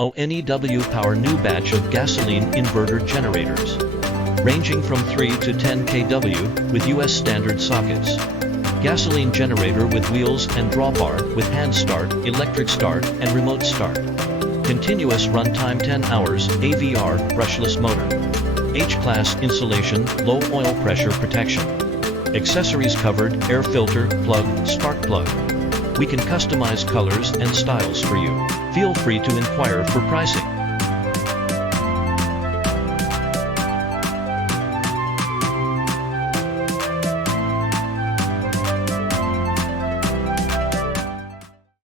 Onew Power new batch of gasoline inverter generators. Ranging from 3 to 10 kW with US standard sockets. Gasoline generator with wheels and drawbar with hand start, electric start, and remote start. Continuous runtime 10 hours, AVR, brushless motor. H-class insulation, low oil pressure protection. Accessories covered, air filter, plug, spark plug. We can customize colors and styles for you. Feel free to inquire for pricing.